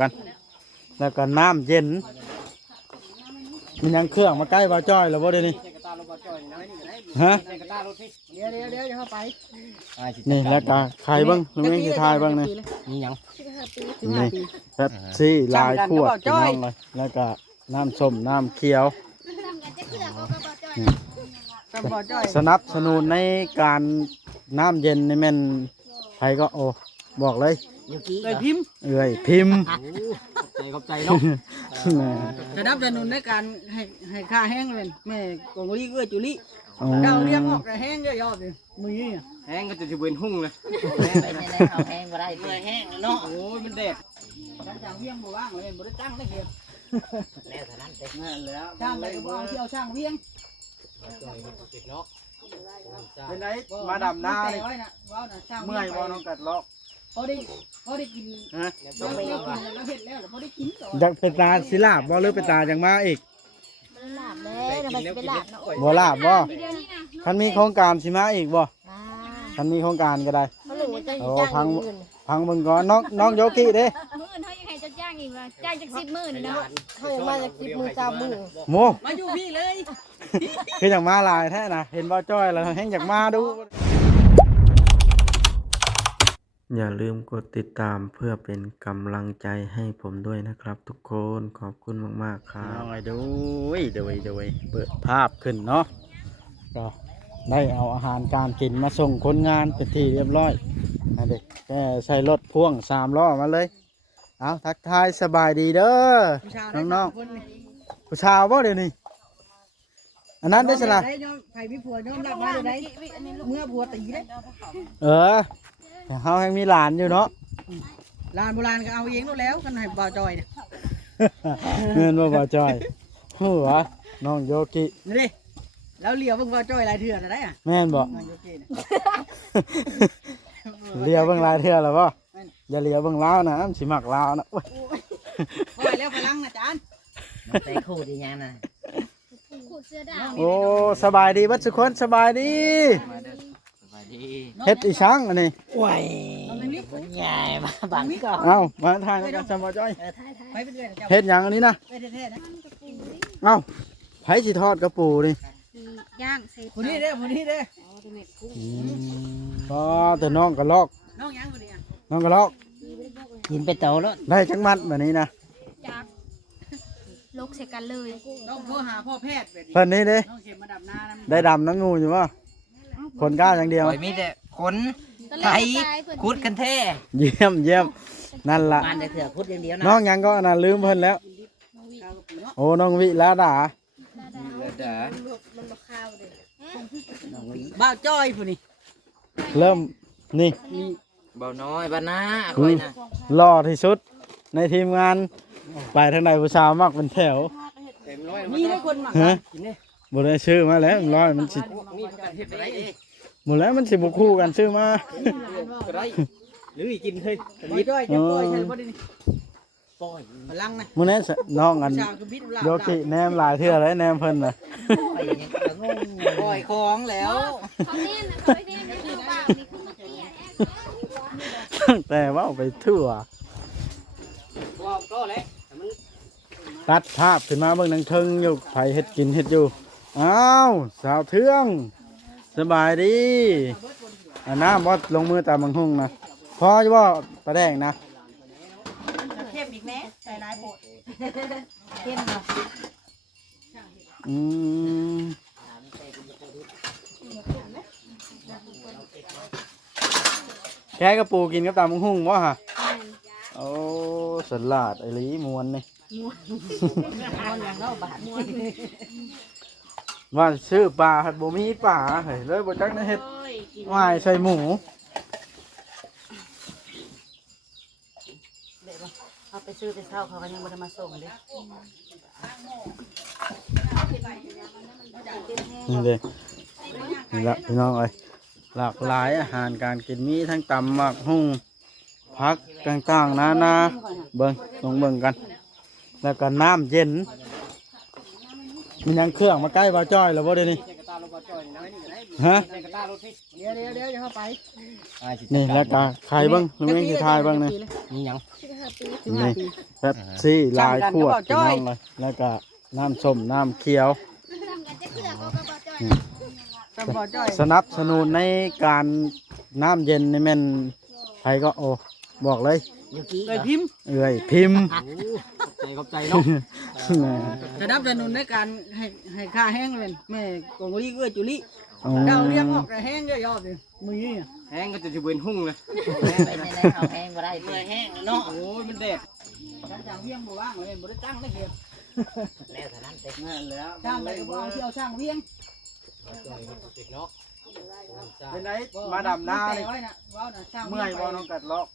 กัน แล้วก็น้ำเย็นมันยังเครื่องมาใกล้บ่าวจ้อยแล้วบ่เดี๋ยวนี้ฮะเดี๋ยวเข้าไป นี่แล้วก็ใครบ้างลุงเองสิทายบ้างนี่ นี่หยัง นี่แป๊บซี่ลายขวดพี่น้องเลยแล้วก็น้ำส้มน้ำเขียวสนับสนุนในการน้ำเย็นนี่แม่นใครก็โอ้บอกเลย ยูกิ เลยพิมพ์ เอ้ยพิมพ์ ขอบใจเนาะ จะนับสนุนในการให้ค่าแห้งเลยแม่กงลีเอื้อจุลี อ๋อ เดาเรียกออกแต่แห้งเยอะๆเลยมือนี่ แห้งก็จะสิเวนหุ่งเลย เอาแห้งมาได้ เลยแห้งเนาะโอ้ยมันเด็กจ้างเวียงบ่ว่างเลยบ่ได้ตั้งได้เขียน แล้วเท่านั้นเด็ก นั่นแล้วช่างเลยบ่เอาเที่ยวช่างเวียง เป็นไรมาดำหน้านี่ เมื่อยบ่น้องกัดเลาะ พอได้กิน ฮะ เรากินแล้วเห็นแล้วพอได้กินต่อ อยากเป็นตาสิลาบบ่หรือเป็นตาจังมาอีก ลาบเลยเราไปเป็นลาบเนาะ บ่ลาบบ่คันมีโครงการสิมาอีกบ่คันมีโครงการก็ได้ เขาหลูจะ โอ้ จ้าง พังเบิ่งก่อนน้องโยกิเด้ มื้ออื่นเขายังให้จะจ้างอีกว่าจ้างจาก10,000นี่เนาะ เขายังมาจาก10 มือ3 มือ โม มาอยู่พี่เลย คืออยากมาหลายแท้นะเห็นบ่จ้อยแล้วแฮงอยากมาดูอย่าลืมกดติดตามเพื่อเป็นกำลังใจให้ผมด้วยนะครับทุกคนขอบคุณมากๆครับเอาดูเปิดภาพขึ้นเนาะก็ได้เอาอาหารการกินมาส่งคนงานเป็นที่เรียบร้อยนะเด็กแกใส่รถพ่วง3 ล้อมาเลยเอาทักทายสบายดีเด้อน้องๆผู้ชาวบ่เดี๋ยวนี้อันนั้นได้สละ ไผ่พี่ผัวยอมรับมาเลยได้เมื่อผัวตีเลย เฮายังมีหลานอยู่เนาะ ลานโบราณก็เอาเองแล้วกันให้บ่าวจอยเนี่ย เงินบ่จอยฮู้วะน้องโยกิ นี่ดิแล้วเหลียวเบิ่งบ่าวจอยหลายเถื่อนะได้อ่ะ แม่นบ่ น้องโยกี้เนี่ย เลียวเบิ่งหลายเทื่อแล้วบ่อย่าเลียวเบิ่งลาวนะมันสิมักลาวนะโอ้ย พอแล้วพลังอาจารย์ แต่คู่ดียังนะ ขูดเสื้อดาว โอ้สบายดีเบัดทุกคนสบายดี สวัสดี เฮ็ดอีช่างอันนี้ โอ้ยใหญ่มาบังก่อน เอ้ามาทานกันซะบ่จ้อย ไปเป็นเดือนเจ้า เฮ็ดหยังอันนี้นะ ไปแท้ๆนะ เอ้าไผสิทอดกระปูนี่ ย่างใส่ ผู้นี้เด้อผู้นี้เด้อ ก็แต่น้องก็ลอก น้องยังผู้นี้อ่ะ น้องก็ลอก กินไปโตแล้ว ได้จังมัดแบบนี้นะ จากลกใส่กันเลย ต้องโทรหาพ่อแพทย์แบบนี้ เพิ่นนี่เด้ น้องเข็มมาดับน้ำ ได้ดำน้ำงูอยู่บ่คนกล้าอย่างเดียว โอ้ยมีแต่คนไทยคุดกันแท้ เยี่ยมนั่นล่ะ มันได้เถื่อคุดอย่างเดียวนะ น้องยังก็น่ะลืมเพิ่นแล้ว โอ้น้องวิลาดา เด้อ บ่าวจ้อยผู้นี้ เริ่มนี่ เบาน้อยบ้านะคอยนะ หล่อที่สุดในทีมงานไปทางใดผู้สาวมากเป็นแถว มีได้คนมา ฮะบ่ได้ชื่อมาแล้วร้อยมันสิ มีการเฮ็ดอะไรดิ หมดแล้วมันสิบ่คู่กันชื่อมา ก็ได้หรือกินเฮ้ย บ่าวจ้อยจะปล่อยใช่บ่ได้นี่ ปล่อย พลังนะ มื้อนี้น้องอัน ชาวคือพิษลา โยกิแนมหลายเทื่อแล้วแนมเพิ่นน่ะ ไปอย่างเงี้ยก็งง ปล่อยของแล้ว เขาเน้นนะเขาไม่เน้นคือเปล่านี่คือเมื่อกี้ แต่ว่าเอาไปทั่ว ว่าก็แล้ว ตัดภาพขึ้นมาเบิ่งนังเทิงอยู่ไผเฮ็ดกินเฮ็ดอยู่อ้าวสาวเทืองสบายดีอันน้ำบ่ลงมือตามบังหุ่งนะพอจะบ่ปลาแดงนะ เข้มอีกแน่ใส่ลายโบด เข้มเนาะ อืมแกกระปูกินกับตามบังหุ่งบ่ฮะโอ้สลัดไอ้หลีมวนนี่ คนอย่างเราบาด ว่าซื้อปลาหัดบ่มีปลาเฮ้ยเลยบ่จักได้เฮ็ดวายใส่หมู เอาไปซื้อไปเช่าเขาก็ยังบ่ได้มาส่งเด้ นี่เด้นี่ละพี่น้องเอ้ยหลากหลายอาหารการกินมีทั้งตำหมักหุ่งผักต่างๆนานาเบิ่งลองเบิ่งกัน แล้วก็น้ำเย็นมันยังเครื่องมาใกล้บ่าวจ้อยแล้วบ่เดี๋ยวนี้ น ตารถบ่จ่อยนะนี่ได้ ฮะ ในกระตารถพี่ เดี๋ยวจะเข้าไป นี่แล้วก็ใครเบ้างลุงเองสิทายเบ้างนะ นี่หยัง นี่แบบซี่ลายขวดพี่น้องเลยแล้วก็น้ำส้มน้ำเขียว ทำกันจะเสือกก็บ่จ่อย ตำบ่อจ้อย สนับสนุนในการน้ำเย็นนี่แม่นใครก็โอ้บอกเลย ยูกี้ เลยพิมพ์ เอ้ยพิมพ์ ขอบใจเนาะ สนับสนุนในการให้ค่าแห้งเป็นแม่กงลีเอื้อจุลิ อ๋อ เจ้าเรียกออกแต่แห้งเยอะๆเลยมือนี่ แห้งก็จะเบิ่นหุ่งเลย เป็นในเขาแห้งบ่ได้เมื่อยแห้งเนาะ โอ้ยมันแดด จ้างเวียงบ่ว่างเลยบ่ได้ตั้งได้เดียว แล้วเท่านั้นเต็ม นั่นแล้ว จ้างเลยบ่เอาเที่ยวช่างเวียง เนาะ เป็นไงมาดำหน้าเลย ไว้นะว้าวนะช่าง เมื่อยบ่น้องกัดเลาะ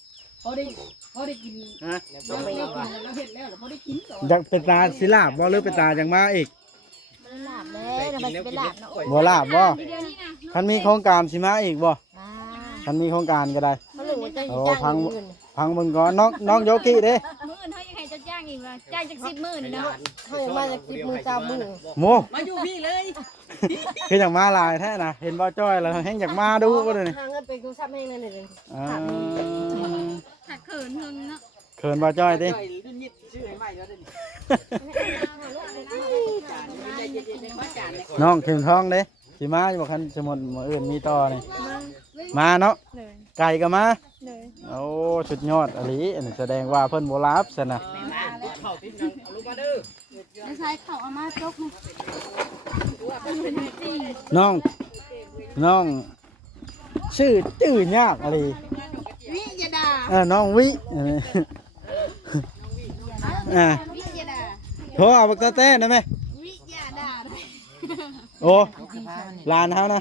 พอได้กิน ฮะ เราเห็นแล้วเห็นแล้วพอได้กินต่อ อยากเป็นตาสิลาบบ่หรือเป็นตาจังมาอีก มันหลับเลยนะมันเป็นหลับเนาะ บ่ลาบบ่ เดี๋ยวนี้นะ คันมีโครงการสิมาอีกบ่ มา คันมีโครงการก็ได้ เขาหรือว่าจะ โอ้ จ้าง พัง เงิน พังเบิ่งก่อนน้องโยกี้เด้ มื้ออื่นเขายังให้จะจ้างอีกว่าจ้างจาก10,000นี่เนาะ ให้มาจาก10 มือ3 มือ โม มาอยู่พี่เลย คืออยากมาหลายแท้นะเห็นบ่จ้อยแล้วแฮงอยากมาดูบ่เลยนี่ หาเงินเป็นกูซับให้นั่นเลย อ่า หักเขินเพิ่นเนาะ เขินบ่จ้อยติ จ่อยรุ่นยิดชื่อให้ใหม่แล้วเด้นี่ น้องเข็มทองเด้สิมาอยู่บ่คันสมุดมื้ออื่นมีต่อนี่มาเนาะ เลย ไก่ก็มา เลย โอ้สุดยอดอหลีอันนี้แสดงว่าเพิ่นบ่รับซะนะ ไม่ใช่เขาเอามาจกนี่ น้องชื่อยากอหลี วิยดา น้องวิอันนี้อ่า วิยดา โทรเอาบักตะแต้นะแม่ วิยดา โอ้หลานเฮานะ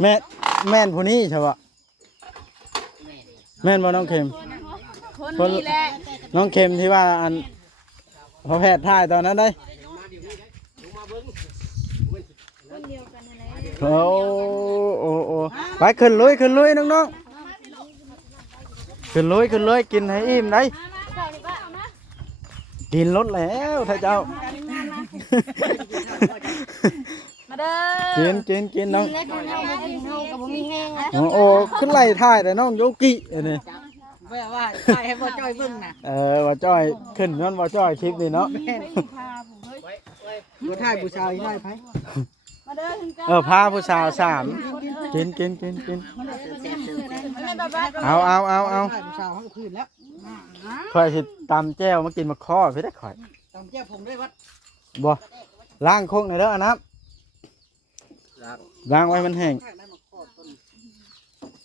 แม่นผู้นี้ใช่ปะแม่นบ่น้องเข็ม คนนี้แหละ น้องเข็มที่ว่าอันพอแพทย์ถ่ายตอนนั้นได้ คนเดียวกันนั่นแหละ โอ้ไปขึ้นลุยน้องๆขึ้นลุยกินให้อิ่มได้ เข้าดีกว่าเอามา กินรถแล้วถ้าเจ้า มาเด้อ กินน้อง เล็กน้อยมากินเฮากับบ่มีแห้งนะ โอ้ขึ้นไล่ถ่ายแต่น้องโยกิอันนี้ แม่ว่าใครให้บ่จ้อยเบิ่งน่ะ ว่าจ้อยขึ้นนั่นว่าจ้อยคลิปนี่เนาะ บ่ถ่ายผู้ชายได้ไผ มาเด้อถึงกัน พาผู้สาวสามกินเอา ถ่ายผู้ชายเฮาก็คืนแล้ว คอยสิตำแจ้วมากินมาข้อพี่ได้ข่อย ตำแจ้ผมด้วยวัด บ่ล้างโคกหน่อยเด้ออันน้ำล้างไว้มันแห้ง ข้างนั้นมาขอต้น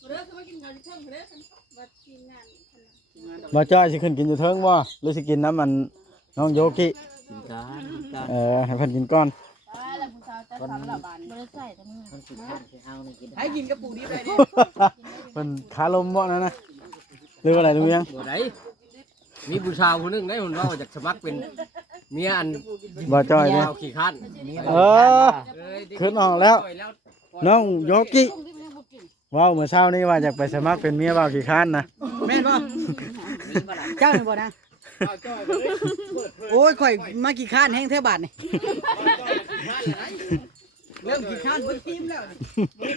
เด้อคือมากินข้าวที่เทิงเด้อบัดทีมงาน บ่จ้อยสิขึ้นกินอยู่เทิงบ่หรือสิกินน้ำมันน้องโยกิให้เพิ่นกินก่อน แล้วผู้สาวจะสำหรับบานบ่ได้ใส่แต่มือ มันสุดท้ายจะเอานี่กิน ให้กินกระปูนี้ไปดิ เพิ่นขาลมบ่นั่นนะหรือว่าอะไรรู้ยัง บ่ได้มีผู้ชายคนนึงได้ผมว่าจากสมัครเป็นเมียอัน บ่จ้อย เมี เด้ ยขี้ข้าน ขึ้นออกแล้ว น้องโยกิว้าวเมื่อเช้านี้ว่าอยากไปสมัครเป็นเมียบ่าวขี้ค้านนะ แม่นบ่เจ้านี่บ่นะโอ้ยข่อยมากี่ข้านแห้งแท้บาทนี่เริ่มกี่ข้านเบิ่งทีมแล้วนี่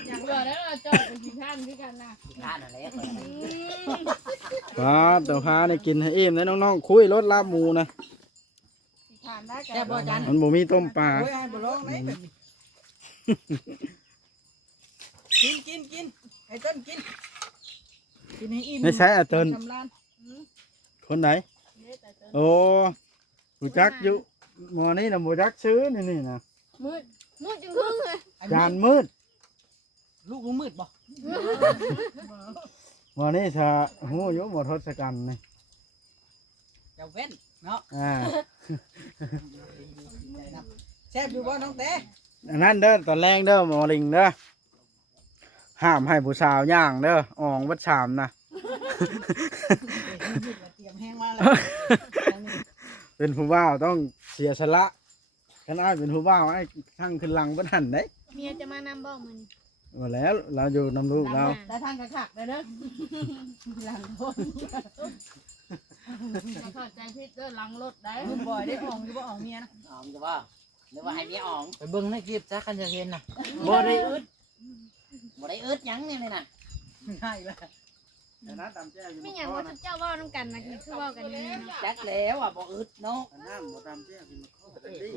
อย่างเบื่อแล้วจอดเป็นท่านคือกันนะ ทานอะไร ป้าเดี๋ยวพาเนี่ยกินให้อิ่มนะน้องๆคุยรถลาบหมูนะ ทานได้ แซ่บบ่จัน มันบ่มีต้มปลา โอ้ยให้บ่ร้องไหนแบบนี้กินให้ต้นกินให้อิ่ม ไม่ใช่อาเติน สำราญ คนไหนโอ้ผู้จักอยู่หมอนี่นะผู้จักซื้อนี่นะ มืดจึงครึ่งเลย จานมืด ลูกบ่มืดบ่ หมอนี่ชาหูอยู่หมดทศกัณฐ์นี่ จะเว้นเนาะ แซ่บอยู่บ่น้องเต้ อันนั้นเด้อตอนแรงเด้อหมอลิงเด้อห้ามให้ผู้สาวย่างเด้ออ่องวัดชามนะ เตรียมแห้งมาแล้ว เป็นผู้บ่าวต้องเสียสละกันอ้ายเป็นผู้บ่าวไอ้ทั้งขึ้นหลังบ่ทันได้ เมียจะมานำบอกมัน มาแล้วเราอยู่นำลูกเรา ได้ทางกระขักได้เด้อหลังโดน เข้าใจผิดเด้อหลังรถได้ ลุงบ่อยได้ออกหรือบ่ออกเมียนะ อ๋อจะว่าหรือว่าให้เมียอ๋อง ไปเบิ่งในคลิปจ้ากันจะเห็นน่ะ บ่ได้อึด บ่ได้อึดหยังนี่เลยน่ะ ง่ายเลย แต่น้ำตามแจ้อยู่ ไม่อย่างว่าเจ้าเว่าน้ำกันนะคือเว่ากันนี่เนาะ จักแล้วอ่ะบ่อึดเนาะ น้ำบ่ตามแจ้กินมาข้อแต่ดี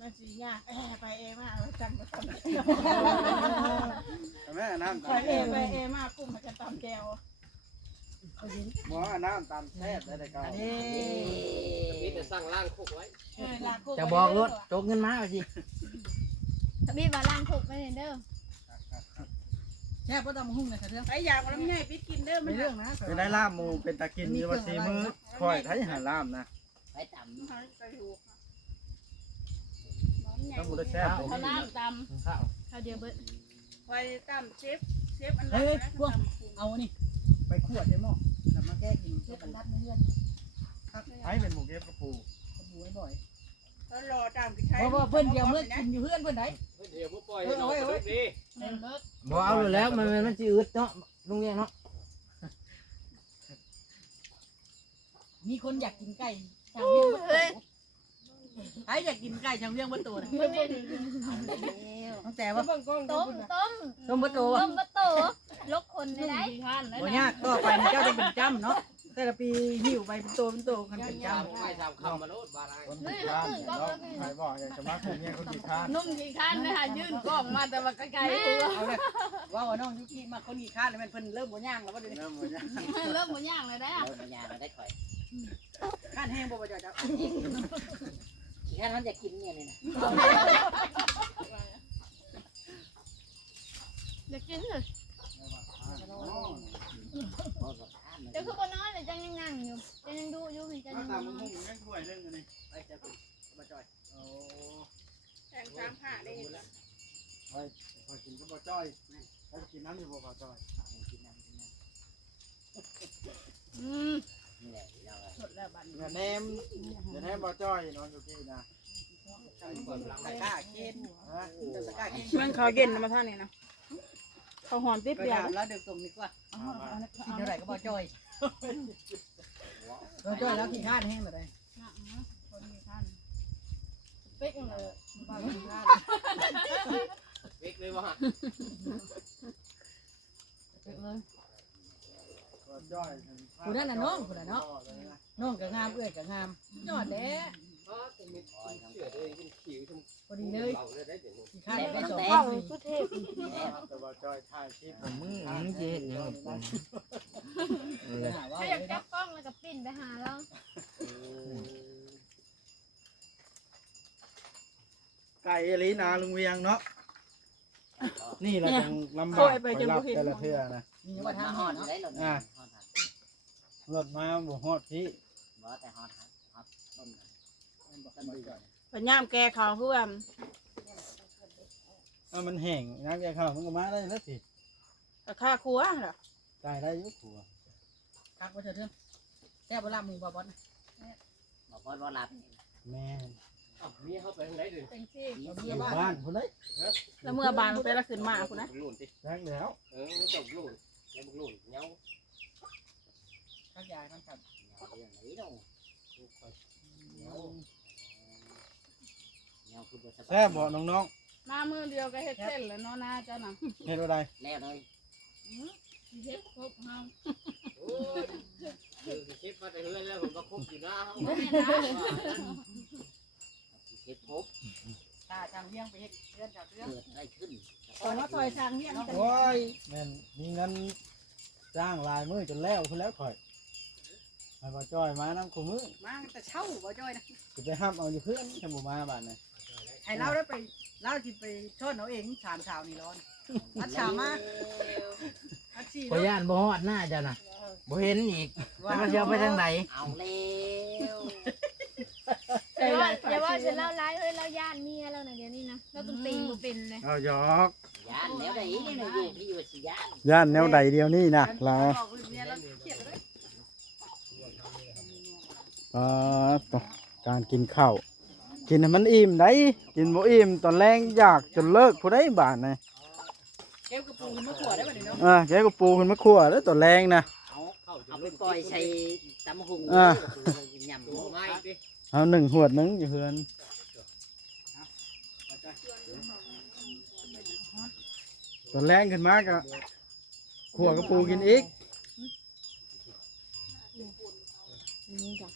มาสิยากไปเอมาเอาจังบ่ตำ แม่น้ำ ไปเอไปเอมากุ้มมันจะตำแก้ว หมอน้ำตามแท้ได้เก่า อันนี้ นี่จะสร้างร่างคุกไว้ จะบอกรถจกเงินมาเอาสิ บีบาล่างถูกไปเด้อ แช่บ่ต้องมาหุ้งนะเรื่อง ไอ้ยาบ่ลำไยปิดกินเด้อ ไม่ มัน เรื่องนะ เป็นได้ล่ามหมูเป็นตะกินอยู่ว่าสีมือคอยไทยหาล่ามนะ ไปตำ ไปถูก ต้องมุดแซ่บ เขาน้ำต ข้าว เขาเดียวเบิด ำไปตำเชฟอันนั้น เอานี่ไปขวดได้หม้อแล้วมาแก้กินเพื่อรัดเพื่อน ไทยเป็นหมูเก็บกระปู ขบวยบ่อย เขารอตามกินไทย เพราะว่าเพื่อนเดียวเมื่อกินอยู่เพื่อนเพื่อนไหน เดี๋ยวบ่ปล่อยให้น้องไปดี บ่เอาเลยแล้วมันสิอึดเนาะลุงเรียงเนาะ มีคนอยากกินไก่ชาวเวียงประตูใครอยากกินไก่ชาวเวียงประตูนะตั้งแต่ว่า ต้ม ต้มประตู ต้มประตูลกคนได้ บ่ยากก็ไปเจ้าจะเป็นจำเนาะแต่ละปีหิวไปเป็นตัวกันเป็นจ ไม่ทำคำมาโลดบาลาย คนขี้ข้านเนาะใครบอกอยากจะมาคุยเนี่ยคนขี้ข้าน นุ่มกี่ขั้นนะคะยื่นกล้องมาแต่ว่าไกลๆตัว ำเอาเลยว่าน้องยุกี้มาคนกี่ข้านเลยมันเพิ่นเริ่มบ่ย่างแล้วว่าเดี๋ยวนี้ เริ่มหมดยัง เริ่มหมดย่างเลยได้ เริ่มยาเราได้ข่อย ข้านแห้งบ่บ่จ่อยจ้ะ ขี้ข้านมันจะกินเนี่ยนี่นะ จะกินเลย บ่กับข้าน เดี๋ยวคือบ่นอนเลยจังยังนั่งอยู่จังยังดูอยู่จัง มา ยัง ตาม น มึ อง น มึงยังถ้วยนึงอันนี้ ไปจ้ะบ่จ่อย โอ้ แทง3ผ้าได้ ไปพอกินก็บ่จ้อยไปกินน้ำอยู่บ่พอจ้อย นี่แหละเรา สดแล้วบัด เนี่ยแนมเนี่ยแนมบ่จ้อยนอนอยู่ที่นะ ตะกร้าเกณฑ์ตะกร้าเกณฑ์ มันเขาเย็นมาท่านนี่นะเขาหอมติด ไป เดียว ถามแล้วเดี๋ยวส่งดีกว่ากินเท่าไหร่ก็บ่จ่อยบ่จ่อยแล้วกี่ข้านแห้งเลย เป๊กเลย เวกเลยว่า บ่จ้อย ผู้นั้นน่ะน้องผู้นั้นเนาะน้องก็งามเอื้อยก็งามยอดแหละ อ๋อจะมีเชื่อเลยเป็นขิวทั้ง พอดีเลย เราเลยได้เดี๋ยว กี่ข้านได้สอง เข้า ปี สุเทพ แต่บ่จ้อยถ่ายคลิป มึงสิเฮ็ดหยัง ถ้าอยากจับกล้องแล้วก็ปิ้นไปหาเรา ไก่อลีนาลุงเวียงเนาะนี่แหละจังลำบากไปรับแต่ละเทื่อนะ มี มา ว่าทาง ฮ ห อ อ ด ดเนาะ ได้หรอ รถมาบ่ฮอดพี่ บ่แต่ฮอดต้น พยายามแก้เขาคือว่า มันแห้งน้ำแกข้าวมันก็มาได้แล้วสิ ค่าครัวเหรอ ตายได้อยุคหัว คักบ่เถิดเด้อแซ่บบ่ล่ะมือบ่บ่นะ บ่พอบ่หลับ แม่ มีเข้าไปทางไหนดิ เป็นที่ อยู่บ้านคนเลย แล้วเมื่อบานไปละขึ้นมาคุณนะ ลุ่นติ แรงแล้ว จบลุ่นแล้วบุกลุ่นเงา คักยายมันครับ เรื่องนี้ดอกเงาคือบ่สบาย แซ่บบ่น้อง มามือเดียวก็เฮ็ดเส้นแล้วเนาะนาเจ้าน่ะ ๆเฮ็ดอะไร แล้วเลย เฮ็ดครบเฮา โอ้ยคือคลิปมาแต่เฮือนแล้วผมก็คุบอยู่หน้าเขา เฮ็ดพบ ตาทางเวียงไปเฮ็ดเรือนจากเรือน เกิดอะไรขึ้น ตอนว่าซอยทางเฮียง โอ้ยแม่นมีเงินจ้างลายมือจนแล้วพุ่นแล้วข่อยมาบ่จ้อยมาน้ำคู่มือ มาแต่เช้าบ่จ้อยนะ สิไปห้ามเอาอยู่เพื่อนถ้าบ่มาบ้านนี่ ให้เราได้ไปเราสิไปชดเอาเองชามเช้านี่ร้อนอัดชามาอัดชี ขอย่านบ่ฮอดหน้าจ้ะน่ะบ่เห็นอีกแล้วมันจะเอาไปทางไหน เอาแล้ว อย่าว่าจะเล่าร้ายเฮ้ยเราย่านเมียเราหน่อยเดี๋ยวนี้นะเราต้องตีบ่เป็นเลย เอาหยอก ยานแล้วได้นี่นะอยู่ที่อยู่สิยาน ย่านแนวใดเดียวนี่นะเรา บอกเมียเราเครียดเลย ต่อการกินข้าวกินให้มันอิ่มได้กินบ่อิ่มตอนแรงอยากจนเลิกผู้ใดบ้านนี่ เก็บกระปูมาขวดได้บ่นี่เนาะ แกก็ปูขึ้นมาคั่วแล้วตอนแรงนะ เอาเข้าจ เอาไปปล่อยใส่ตำหุงยำ ตัวไม้ดิ เอาหนึ่งหวดหนึงอยู่เฮือนตอนแรงขึ้นมาก็ขั่วกระปูกินอีก นี่จ้ะ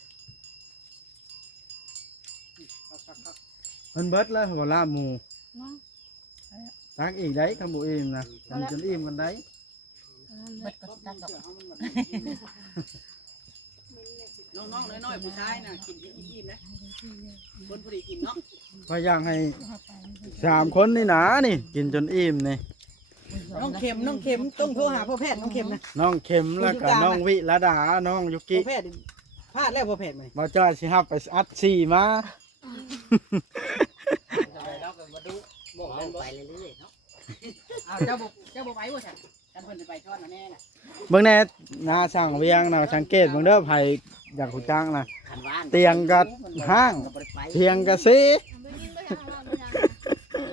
มันเบิดแล้วหัวลาบหมู เนาะ ตักอีกได้คำบุอิ่มนะทำจนอิ่มกันได้ เบิดก็ตักดอก น้องๆน้อยๆผู้ชายน่ะกินอิ่มๆนะคนพอดีกินเนาะ พยายามให้3 คนนี่หนานี่กินจนอิ่มนี่ น้องเข็มต้องโทรหาพ่อแพทย์น้องเข็มนะ น้องเข็มแล้วก็น้องวิระดาน้องยุ พ่ กิ อแพทย์พลาดแล้วพ่อแพทย์มั้ย บ่จ้อยสิฮับไปอัดซี่มา เราก็มาดู บอกไปเรื่อยๆเนาะ อ้าวเจ้าบ่ไปบ่ซั่นกันเพิ่นสิไปทอดมาแน่น่ะ เบิ่งแน่หนาสั่งเวียงนะสังเกตเบิ่งเด้อไผอยากฮู้จักนะ ขันว่าน เตียงก็ห้างเทียงก็ซี เอาไปกินไปทางเราไปทาง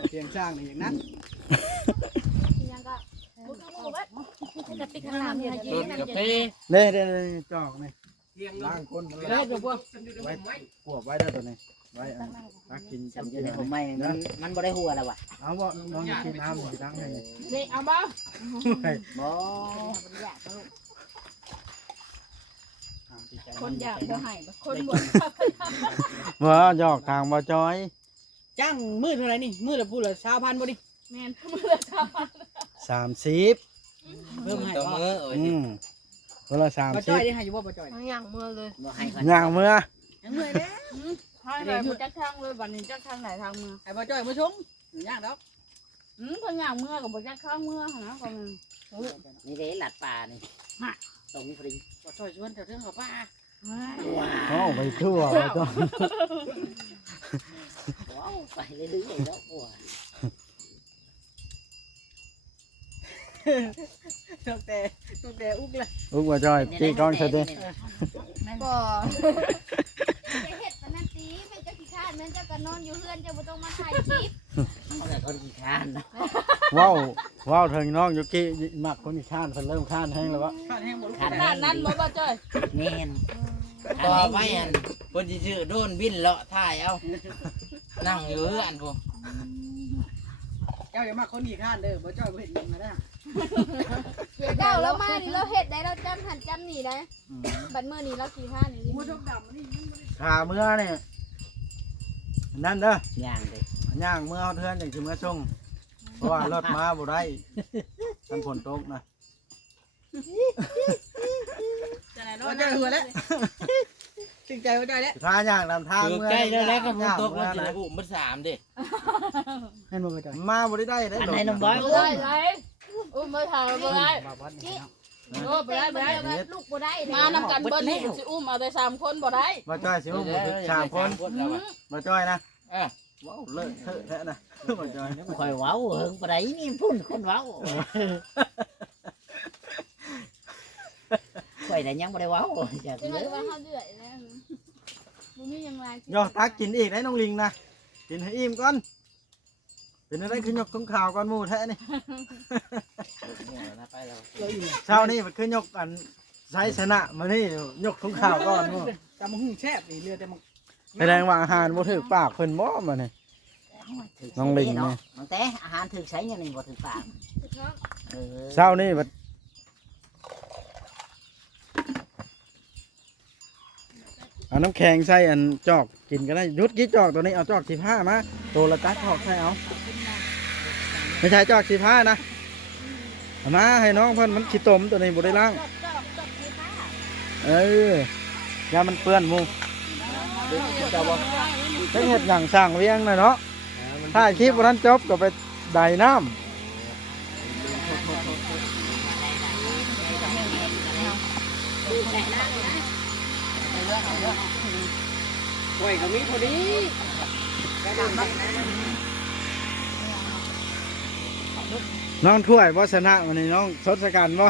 เตียงสร้างนี่อย่างนั้น ที่ยังก็บุกเข้ามาวัดให้กระติกข้างหลังเนี่ยยื ร น ถ นั่น กาแฟ เดี๋ยว เด้จอกนี่ เที่ยง ล้างก้น แล้วจะพวก ไว้ขวบไว้เด้อตัวนี้ไว้อันตักกิน จำอยู่ในผมไม่มันบ่ได้หัวแล้วว่ะ เอาบ่น้องกินน้ำสิตักให้ นี่เอาบ่ บ่ คนอยากบ่ให้คนบ่ บ่หยอกทางบ่จอย จ้างมื้อเท่าไหร่นี่มื้อละพูดละ20,000บ่ดิ แม่นมือละครับ 30 เพิ่มให้ ตัว บ่ มือ คนละ บ่จ้อย 30 ได้ให้อยู่บ่จ้อย ทั้งอย่างมือเลย บ่ให้ ย่างเมื่อ ยังเมื่อยเด้ ให้เลยบ่จักทางเลยบัดนี้จักทางไหนทางมือ ให้บ่จ้อยมาชงยากดอก เพิ่นอย่างมือก็บ่จักข้างมือหั่นนะก็มัน นี่เด้หลัดป่านี่ตรงนี้พอดี บ่จ้อยชวนเจ้าเรื่องเขาป้า เอาไปทั่วบ่จอย ว้าวไปเรื่อยๆแล้วบัว ตั้งแต่อุกเลย อุ๊กบ่จอยตีกองซะเด้ บ่จะเฮ็ดปานนั้นติเป็นเจ้าขี้ข้านแม่นเจ้าก็นอนอยู่เฮือนเจ้าบ่ต้องมาถ่ายคลิป เขาแต่คนขี้ค้านนะ เว้าถึงน้องยุกิมักคนที่ข้านเพิ่นเริ่มข้านแห้งแล้ววะ ข้าวแห้งบ่รู้ ขนาดนั้นบ่บ่จ้อย แม่น ต่อไปอันคนที่ชื่อโดนบินเลาะถ่ายเอานั่งอยู่เฮือนพวก เจ้าอย่ามาคนขี้ข้านเด้อบ่จ้อยบ่เห็นมันนะ เจ้าเรามานี่เราเฮ็ดได้เราจำหันจำนี่ได้บัดมื้อนี้เราขี้ข้านนี่ หัวทกดำนี่ ขาเมื่อเนี่ยนั่นเด้ออย่างเด้ ย่างเมื่อเอาเทือนอย่างสิเมื่อส่งเพราะว่ารถมาบ่ได้มันฝนตกนะ บ่จ้อยหัวแล้วถึงใจบ่จ้อยแล้ว ทางย่างนำทาง คือ เมื่อ ใกล้แล้วแล้วก็ฝนตก เมื่ แล้ว อ สิ นะ ได้อุ้มเบิด3เด้ เห็นบ่บ่จ้อย มาบ่ได้ได้ อันไหนน้องบอย บ่ได้เลยอุ้มบ่ถ่ายบ่ได้ มาวัดนี่เนาะ โอ้บ่ได้บ่ได้ ลูกบ่ได้ มานำกันเบิ่นนี่สิอุ้มเอาได้3คนบ่ได้ มาจ้อยสิว่าบ่สามคนมาจ้อยนะว้าวเลิกเถอะแท้นะมาจ้อย คอยเว้าเฮิงปานใดนี่พุ่นคนเว้าข่อยน่ะยังบ่ได้เว้าจาก เป็น เด้อ ว่าเฮาเดือดแล้วบ่มีหยังหลาย ย่อตักกินอีกได้น้องลิงนะกินให้อิ่มก่อนเป็นอะไรคือยกของข่าวก่อนหมู่แท้นี่ ไปแล้ว เช้านี่มันคือยกอันไซชนะมานี่ยกของข่าวก่อนหมู่ ตำหุ่งแซ่บนี่เรือแต่มัน แสดงว่าอาหารบ่ถูกปากเพิ่นบ่มานี่ น้องลิงนี่ เนาะน้องแต่อาหารถึกใช้ยังนี่บ่ถึกปากเออ เช้านี่บัดเอาน้ำแข็งใส่อันจอกกินก็ได้ยุดกี่จอกตัวนี้เอาจอก15มาตัวละตักจอกใส่เอาไม่ใช่จอก15นะเอามาให้น้องเพิ่นมันขี้ตมตัวนี้บ่ได้ล้างเออยามันเปื้อนหมู่เจ้าบ่ได้เฮ็ดหยังสร้างเวียงน่ะเนาะถ้าคลิปบ่ทันจบก็ไปไดน้ำ ข่อยก็มีพอดี น้องถ้วยบ่ชนะวันนี้น้องทศกัณฐ์บ่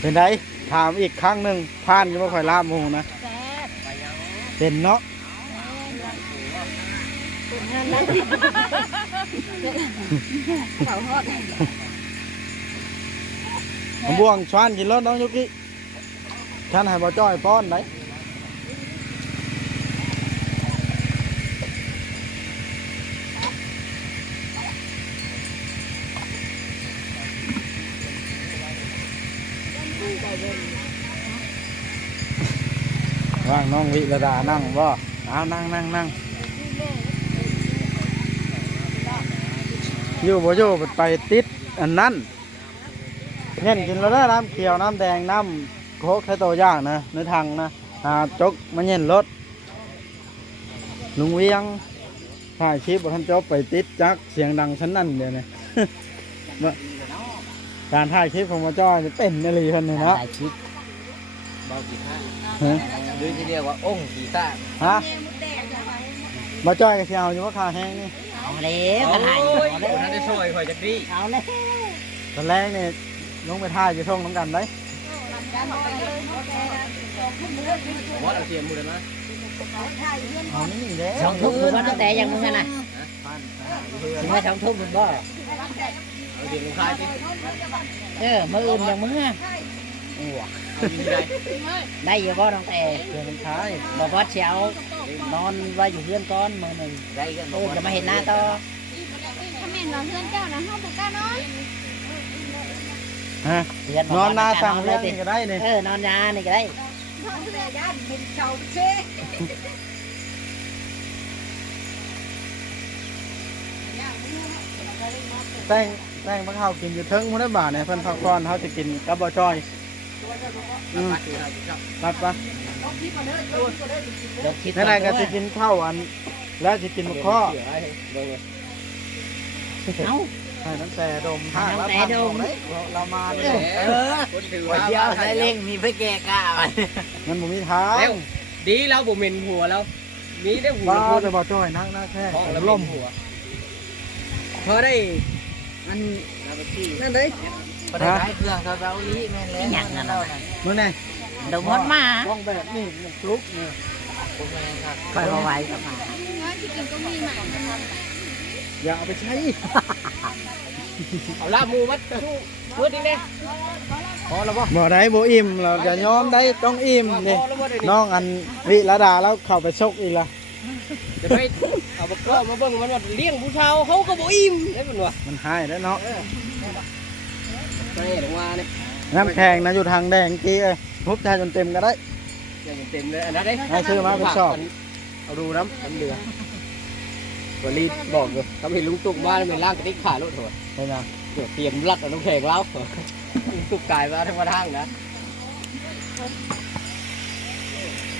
เป็นไดถามอีกครั้งหนึ่งผ่านอยู่บ่ค่อยลาบหมูนะ เป็นเนาะ เขาฮอด ผมบ่วงชวนกินรถน้องยุกิฉันให้บ่จ้อยป้อนได้ว่างน้องวิรดานั่งบ่เอานั่งอยู่บ่อยู่ไปติดอันนั้นเงี้ยกินแล้วได้น้ำเขียวน้ำแดงน้ำโค้กแค่ตัวอย่างนะในทางนะจกมาเงี้ยรถลุงเวียงถ่ายคลิปว่าท่านจบไปติดจักเสียงดังชั้นนั่นเดี๋ยวนี้ การถ่ายคลิปของมาจ้อยนี่เป็นอะไรคนนี้นะ ถ่ายคลิปเบากี่ท่า ฮะ หรือจะเรียกว่าองค์กี่ท่า ฮะมาจ้อยกับเชียวอยู่ว่าขาแห้งนี่ เอาแล้วกันให้ โอ้ยท่านได้ช่วยคอยจักดี เอาแล้ว ตอนแรกนี่ลงไปถ่ายอยู่ช่องน้ำกันได้ ว่าเราเทียมมือเลยนะ เอานี่เด้ สองทุ่มคุณว่าตั้งแต่ยังมึงกันนะถึงว่าสองทุ่มคุณบ่ เอาเทียมลงคายสิ มื้ออื่นยังมึงอ่ะ เอาอยู่ที่ใด ได้อยู่บ่ตั้งแต่ เพื่อนมันท้าย บอกว่าเช้านอนไว้อยู่เพื่อนก่อนมื้อหนึง ได้กัน อื่นจะมาเห็นหน้าต่อ ถ้าแม่นว่าเพื่อนเจ้านะเฮาบ่กล้านอน ฮะ เพื่อน นอนหน้าสั่ง เล เรื่ ย อง ติ นี่ก็ได้นี่ นอนยานี่ก็ได้ นอนแต่ย่านเป็นเจ้าเช่ แต่งพวกเขากินอยู่เทิงมื้อได้บาทเนี่ยเพิ่นพักผ่อนเขาจะกินกับบ่จ้อยปัดปะ เดี๋ยวคิด นั่นแหละก็จะกินข้าวอัน แล้วจะกินมะข้อ เอ้า ให้ตั้งแต่ดมผ้า ตั้งแต่ดม เรามาเนี่ย คนถือ ว่า ว่า เที่ยวใช้เล่งมีไปแก่ก้าว มันบ่มีทาง แล้วดีแล้วผมเป็นหัวแล้วมีได้หัว บ้า คน แต่บ่จ้อยนั่งหน้าแค่ ท้องแล้ว ล่ม หัว พอได้อันนั่นเด้ ประเด็นเครื่องเขาเราลีแม่นแล้ว หยังนั่นน่ะ มื้อไหน ดมฮอดมา ต้องแบบนี้ลุกนี่ ผมแม่ครับ ค่อยบ่ไหวกับมา น้อยที่กินก็มีหมา อย่าเอาไปใช้ เอาลาบหมูมัดสู้พูดดิเนี่ยพอแล้วป่ะ บ่ได้บ่อิ่มเราจะยอมได้ต้องอิ่มนี่ พอแล้วป่ะเดี๋ยวนี้ น้องอันวิรดาแล้วเข้าไปชกอีกละ จะไปเอาบักก็มาเบิ่งมันว่าเลี้ยงผู้ชาวเขาก็บ่อิ่มได้เป็นว่า มันหายแล้วเนาะ ไปลงมาเนี่ย น้ำแข็งนะอยู่ทางแดงกี้เอ้ยทุบแทนจนเต็มก็ได้ อย่างเต็มเลยอันนั้นเด้ ให้ซื้อมาเป็นชอบ เอาดูน้ำเดือดตัวรีดบอกเลยถ้าเป็นลุงตุกมาเป็นร่างกระติกขาลุดหัว ใช่ไหม เดี๋ยวเตรียมรัดเอาน้ำแข็งแล้วลุงตุกกายมาทั้งวันทางนะ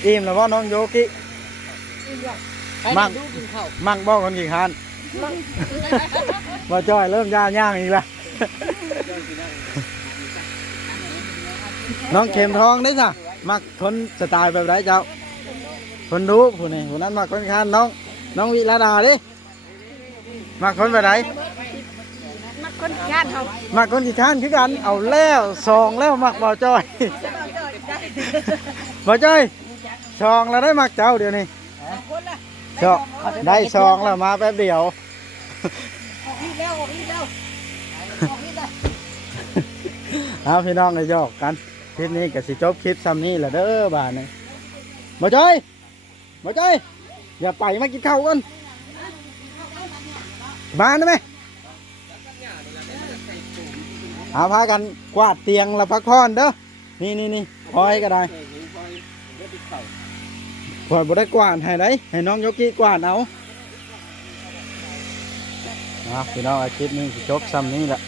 อิ่มแล้วว่าน้องโยกิ มั่งดูกินข้าว มั่งบอกคนกี่คันว่าจ้อยเริ่มย่างย่างอีกละน้องเข็มทองได้จ้ะมักคนสไตล์แบบไรเจ้าคนดูผู้นี้ผู้นั้นมักคนคันน้องวิรดาดิมักคนแบบไหน มักคนย่านเฮา มักคนกี่คันคือกันเอาแล้วซองแล้วมักบ่จ้อยบ่จ้อยซองแล้วได้มักเจ้าเดี๋ยวนี้ชอบได้ซองแล้วมาแป๊บเดียว เอาพี่น้องเลยหยอกกันคลิปนี้ก็สิจบคลิปซ้ำนี้แหละเด้อบาทนี่บ่จ้อยอย่าไปมากินข้าวกันบ้านได้ไหมเอาพากันกวาดเตียงแล้วพักผ่อนเด้อนี่พอยก็ได้พอยบ่ได้กวาดให้ได้ให้น้องโยกิกวาดเอาพี่น้องคลิปนี้สิจบซ้ำนี้แหละ